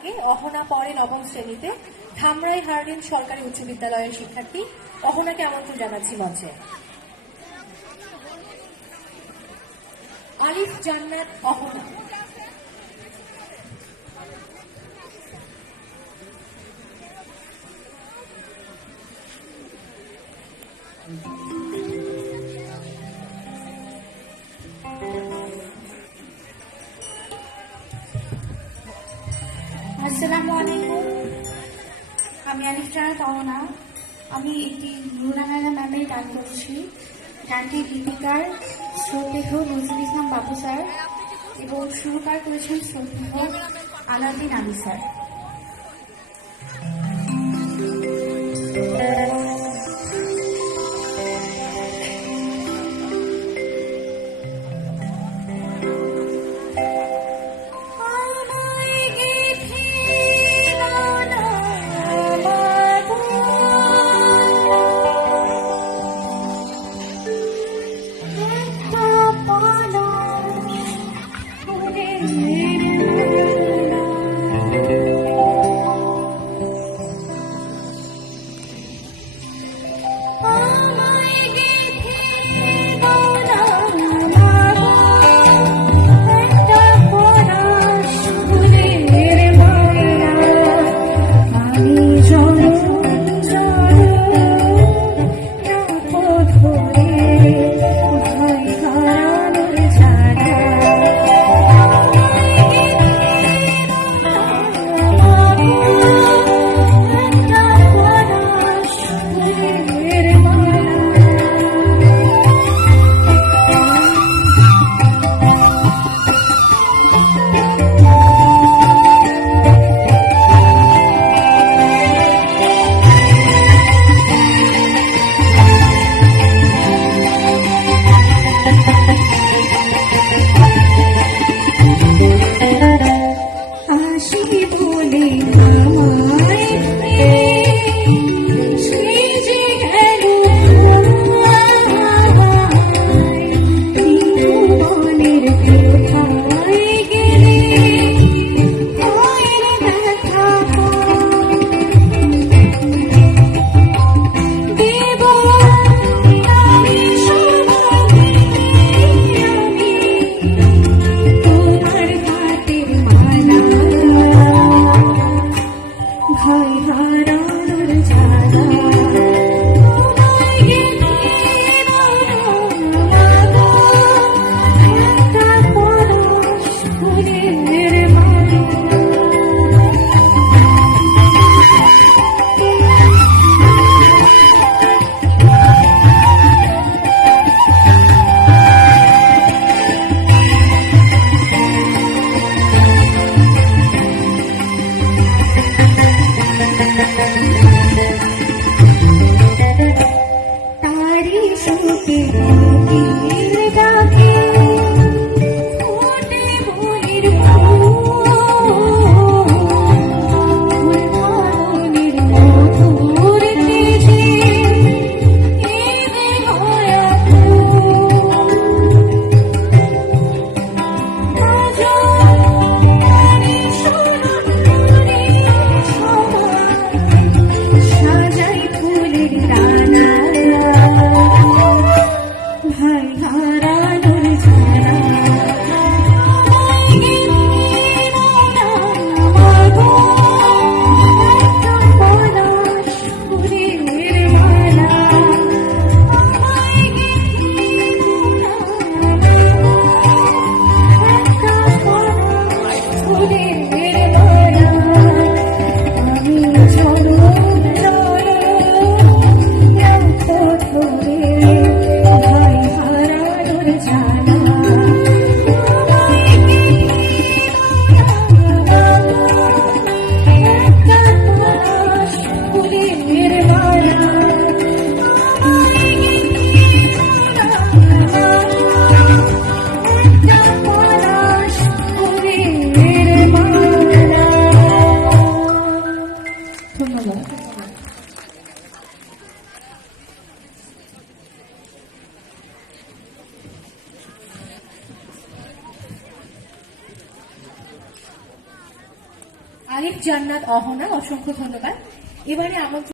থাকে। অহনা পড়ে নবম শ্রেণীতে, ধামরাই হার্ডিন সরকারি উচ্চ বিদ্যালয়ের শিক্ষার্থী। অহনাকে আমন্ত্রণ জানাচ্ছি মঞ্চে। আলিফ জান্নাত অহনা। আসসালামু আলাইকুম, আমি আলিফ জান্নাত অহনা। আমি একটি নুরানানা ম্যামের গান করেছি। গানটি গীতিকার শ্রদ্ধেয় নজরুল ইসলাম বাবু স্যার এবং সুরকার করেছেন শ্রদ্ধেয় আলাউদ্দিন আলী স্যার। হারানোর আলিফ জান্নাত অহনা, অসংখ্য ধন্যবাদ। এবারে আমন্ত্রণ